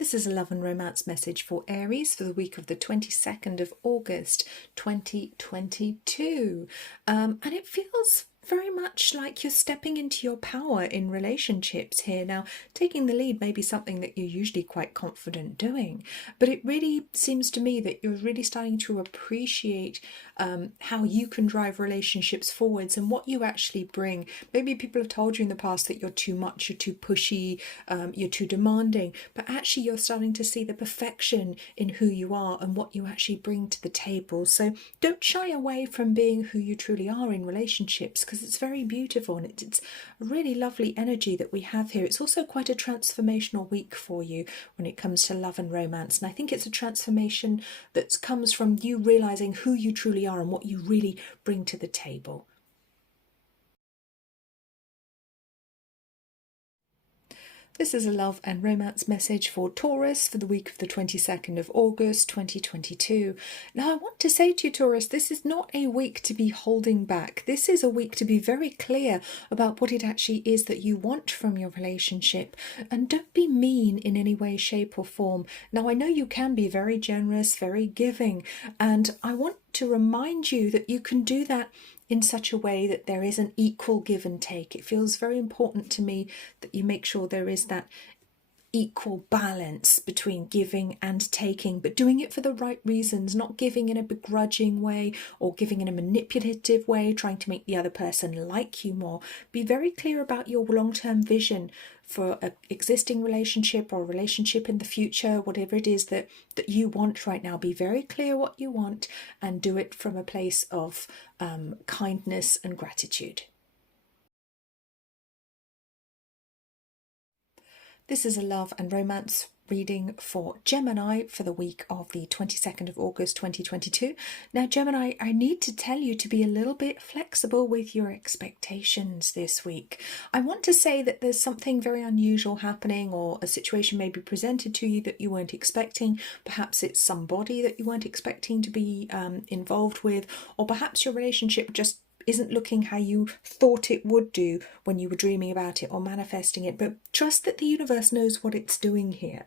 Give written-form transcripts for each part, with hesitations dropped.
This is a love and romance message for Aries for the week of the 22nd of August 2022. And it feels very much like you're stepping into your power in relationships here. Now, taking the lead may be something that you're usually quite confident doing, but it really seems to me that you're really starting to appreciate how you can drive relationships forwards and what you actually bring. Maybe people have told you in the past that you're too much, you're too pushy, you're too demanding, but actually you're starting to see the perfection in who you are and what you actually bring to the table. So don't shy away from being who you truly are in relationships, because it's very beautiful and it's a really lovely energy that we have here. It's also quite a transformational week for you when it comes to love and romance, and I think it's a transformation that comes from you realizing who you truly are and what you really bring to the table. This is a love and romance message for Taurus for the week of the 22nd of August 2022. Now, I want to say to you, Taurus, this is not a week to be holding back. This is a week to be very clear about what it actually is that you want from your relationship. And don't be mean in any way, shape or form. Now, I know you can be very generous, very giving, and I want to remind you that you can do that in such a way that there is an equal give and take. It feels very important to me that you make sure there is that equal balance between giving and taking, but doing it for the right reasons, not giving in a begrudging way or giving in a manipulative way, trying to make the other person like you more. Be very clear about your long-term vision for an existing relationship or a relationship in the future, whatever it is that you want right now. Be very clear what you want and do it from a place of kindness and gratitude. This is a love and romance reading for Gemini for the week of the 22nd of August 2022. Now, Gemini, I need to tell you to be a little bit flexible with your expectations this week. I want to say that there's something very unusual happening, or a situation may be presented to you that you weren't expecting. Perhaps it's somebody that you weren't expecting to be involved with, or perhaps your relationship just isn't looking how you thought it would do when you were dreaming about it or manifesting it. But trust that the universe knows what it's doing here.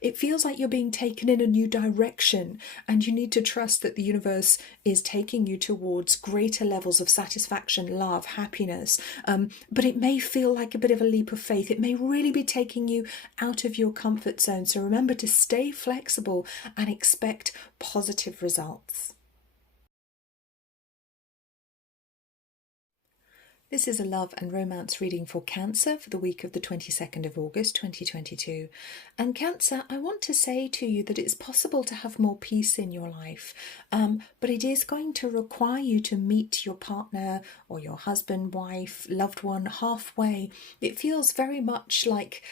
It feels like you're being taken in a new direction, and you need to trust that the universe is taking you towards greater levels of satisfaction, love, happiness. But it may feel like a bit of a leap of faith. It may really be taking you out of your comfort zone. So remember to stay flexible and expect positive results. This is a love and romance reading for Cancer for the week of the 22nd of August 2022. And Cancer, I want to say to you that it's possible to have more peace in your life, but it is going to require you to meet your partner or your husband, wife, loved one halfway. It feels very much like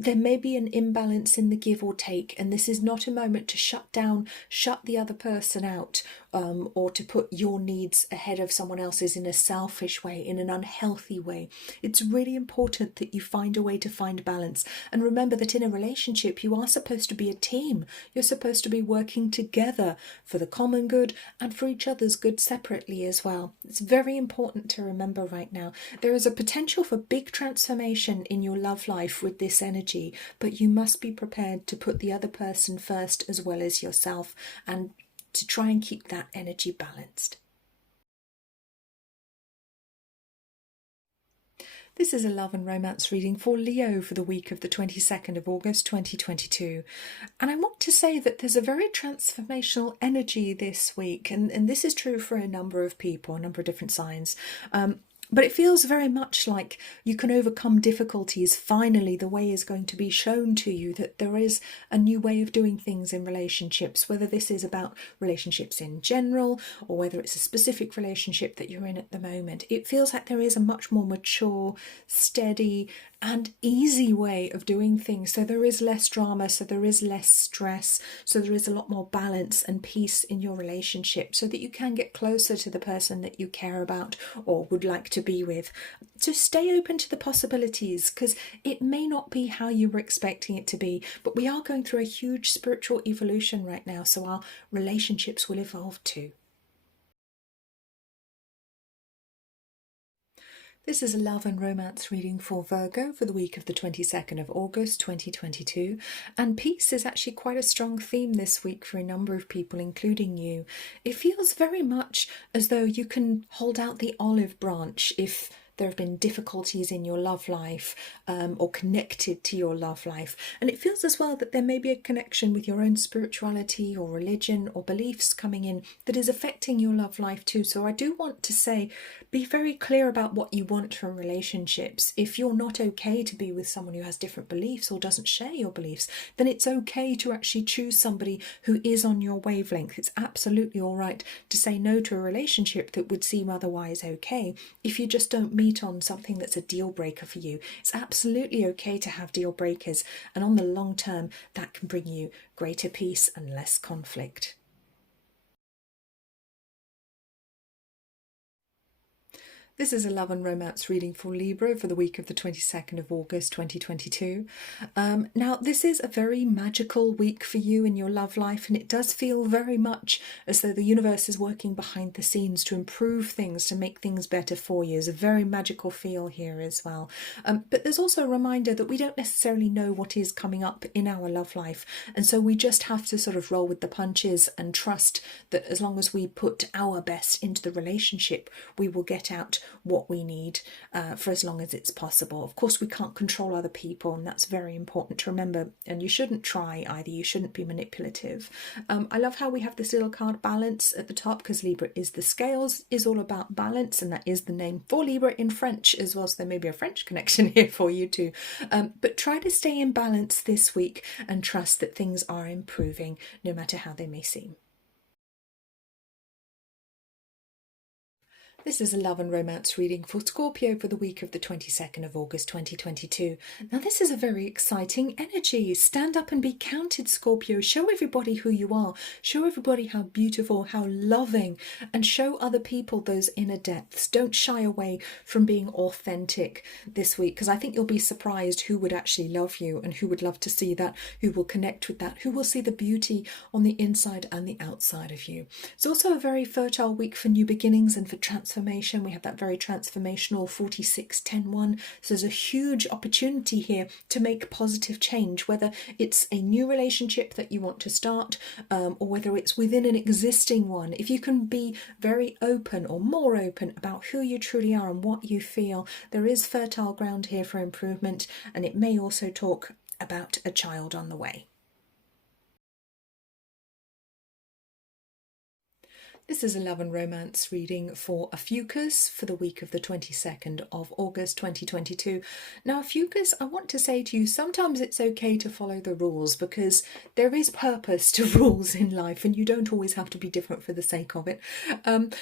there may be an imbalance in the give or take, and this is not a moment to shut the other person out, or to put your needs ahead of someone else's in a selfish way, in an unhealthy way. It's really important that you find a way to find balance. And remember that in a relationship, you are supposed to be a team. You're supposed to be working together for the common good and for each other's good separately as well. It's very important to remember right now. There is a potential for big transformation in your love life with this energy, but you must be prepared to put the other person first as well as yourself, and to try and keep that energy balanced. This is a love and romance reading for Leo for the week of the 22nd of August 2022. And I want to say that there's a very transformational energy this week, and this is true for a number of people, a number of different signs. But it feels very much like you can overcome difficulties. Finally, the way is going to be shown to you, that there is a new way of doing things in relationships, whether this is about relationships in general or whether it's a specific relationship that you're in at the moment. It feels like there is a much more mature, steady and easy way of doing things. So there is less drama, so there is less stress, so there is a lot more balance and peace in your relationship, so that you can get closer to the person that you care about or would like to be with. So stay open to the possibilities, because it may not be how you were expecting it to be, but we are going through a huge spiritual evolution right now, so our relationships will evolve too. This is a love and romance reading for Virgo for the week of the 22nd of August 2022. And peace is actually quite a strong theme this week for a number of people, including you. It feels very much as though you can hold out the olive branch if there have been difficulties in your love life or connected to your love life. And it feels as well that there may be a connection with your own spirituality or religion or beliefs coming in that is affecting your love life too. So I do want to say, be very clear about what you want from relationships. If you're not okay to be with someone who has different beliefs or doesn't share your beliefs, then it's okay to actually choose somebody who is on your wavelength. It's absolutely all right to say no to a relationship that would seem otherwise okay if you just don't meet on something that's a deal breaker for you. It's absolutely okay to have deal breakers, and on the long term that can bring you greater peace and less conflict. This is a love and romance reading for Libra for the week of the 22nd of August 2022. Now, this is a very magical week for you in your love life, and it does feel very much as though the universe is working behind the scenes to improve things, to make things better for you. There's a very magical feel here as well. But there's also a reminder that we don't necessarily know what is coming up in our love life, and so we just have to sort of roll with the punches and trust that as long as we put our best into the relationship, we will get out what we need for as long as it's possible. Of course, we can't control other people, and that's very important to remember, and you shouldn't try either. You shouldn't be manipulative. I love how we have this little card balance at the top, because Libra is the scales, is all about balance, and that is the name for Libra in French as well, so there may be a French connection here for you too. But try to stay in balance this week and trust that things are improving no matter how they may seem. This is a love and romance reading for Scorpio for the week of the 22nd of August 2022. Now, this is a very exciting energy. Stand up and be counted, Scorpio. Show everybody who you are. Show everybody how beautiful, how loving, and show other people those inner depths. Don't shy away from being authentic this week, because I think you'll be surprised who would actually love you and who would love to see that, who will connect with that, who will see the beauty on the inside and the outside of you. It's also a very fertile week for new beginnings and for transformation. We have that very transformational 46-10-1. So there's a huge opportunity here to make positive change, whether it's a new relationship that you want to start or whether it's within an existing one. If you can be very open or more open about who you truly are and what you feel, there is fertile ground here for improvement, and it may also talk about a child on the way. This is a love and romance reading for Ophiuchus for the week of the 22nd of August 2022. Now, Ophiuchus, I want to say to you, sometimes it's okay to follow the rules, because there is purpose to rules in life and you don't always have to be different for the sake of it.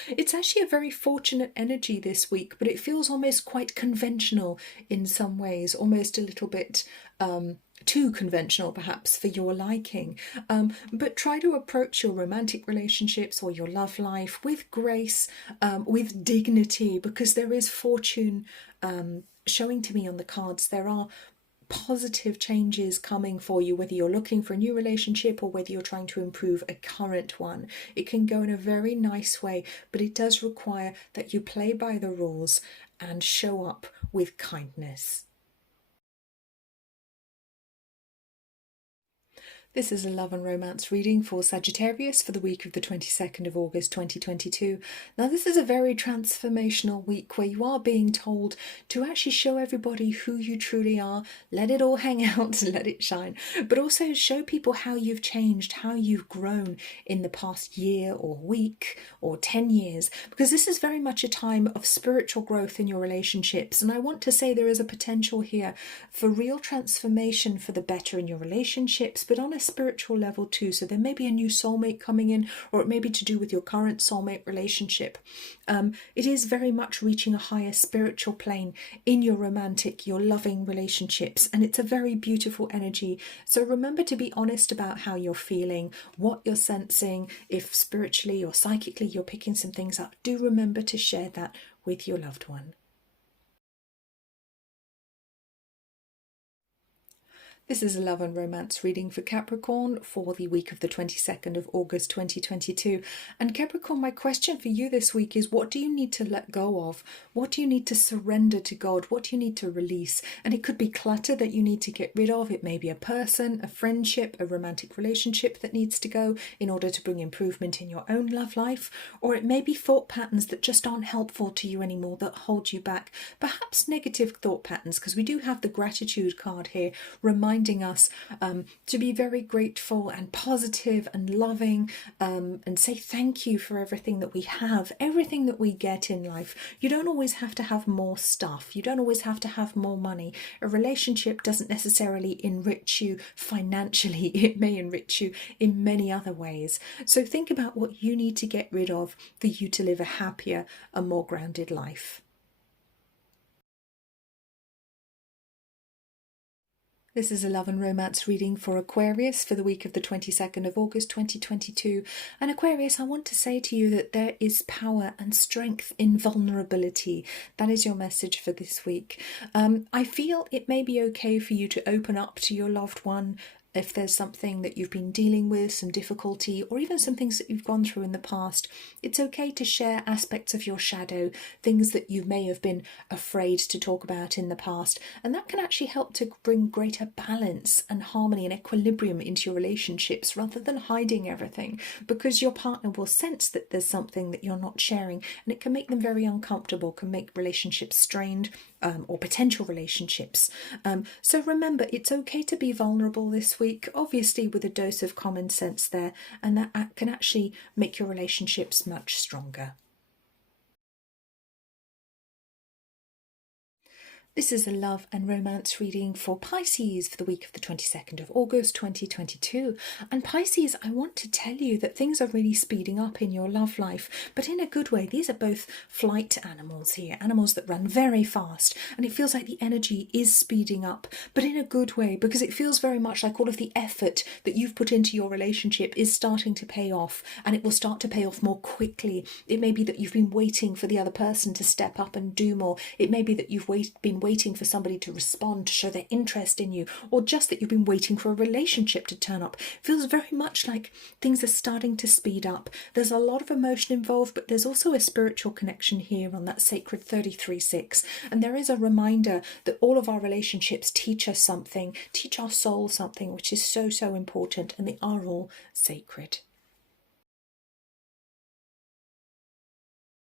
It's actually a very fortunate energy this week, but it feels almost quite conventional in some ways, almost a little bit too conventional perhaps for your liking, but try to approach your romantic relationships or your love life with grace, with dignity, because there is fortune showing to me on the cards. There are positive changes coming for you, whether you're looking for a new relationship or whether you're trying to improve a current one. It can go in a very nice way, but it does require that you play by the rules and show up with kindness. This is a love and romance reading for Sagittarius for the week of the 22nd of August 2022. Now, this is a very transformational week where you are being told to actually show everybody who you truly are, let it all hang out, let it shine, but also show people how you've changed, how you've grown in the past year or week or 10 years, because this is very much a time of spiritual growth in your relationships. And I want to say there is a potential here for real transformation for the better in your relationships, but on a spiritual level too. So there may be a new soulmate coming in, or it may be to do with your current soulmate relationship. It is very much reaching a higher spiritual plane in your romantic, your loving relationships, and it's a very beautiful energy. So remember to be honest about how you're feeling, what you're sensing. If spiritually or psychically you're picking some things up, do remember to share that with your loved one. This is a love and romance reading for Capricorn for the week of the 22nd of August 2022. And Capricorn, my question for you this week is, what do you need to let go of? What do you need to surrender to God? What do you need to release? And it could be clutter that you need to get rid of. It may be a person, a friendship, a romantic relationship that needs to go in order to bring improvement in your own love life. Or it may be thought patterns that just aren't helpful to you anymore, that hold you back. Perhaps negative thought patterns, because we do have the gratitude card here, reminding us to be very grateful and positive and loving, and say thank you for everything that we have, everything that we get in life. You don't always have to have more stuff. You don't always have to have more money. A relationship doesn't necessarily enrich you financially. It may enrich you in many other ways. So think about what you need to get rid of for you to live a happier and more grounded life. This is a love and romance reading for Aquarius for the week of the 22nd of August 2022. And Aquarius, I want to say to you that there is power and strength in vulnerability. That is your message for this week. I feel it may be okay for you to open up to your loved one if there's something that you've been dealing with, some difficulty, or even some things that you've gone through in the past. It's okay to share aspects of your shadow, things that you may have been afraid to talk about in the past, and that can actually help to bring greater balance and harmony and equilibrium into your relationships rather than hiding everything, because your partner will sense that there's something that you're not sharing, and it can make them very uncomfortable, can make relationships strained, or potential relationships. So remember, it's okay to be vulnerable this week, obviously with a dose of common sense there, and that can actually make your relationships much stronger. This is a love and romance reading for Pisces for the week of the 22nd of August 2022. And Pisces, I want to tell you that things are really speeding up in your love life, but in a good way. These are both flight animals here, animals that run very fast, and it feels like the energy is speeding up, but in a good way, because it feels very much like all of the effort that you've put into your relationship is starting to pay off, and it will start to pay off more quickly. It may be that you've been waiting for the other person to step up and do more. It may be that you've been waiting for somebody to respond, to show their interest in you, or just that you've been waiting for a relationship to turn up. It feels very much like things are starting to speed up. There's a lot of emotion involved, but there's also a spiritual connection here on that sacred 33-6. And there is a reminder that all of our relationships teach us something, teach our soul something, which is so, so important, and they are all sacred.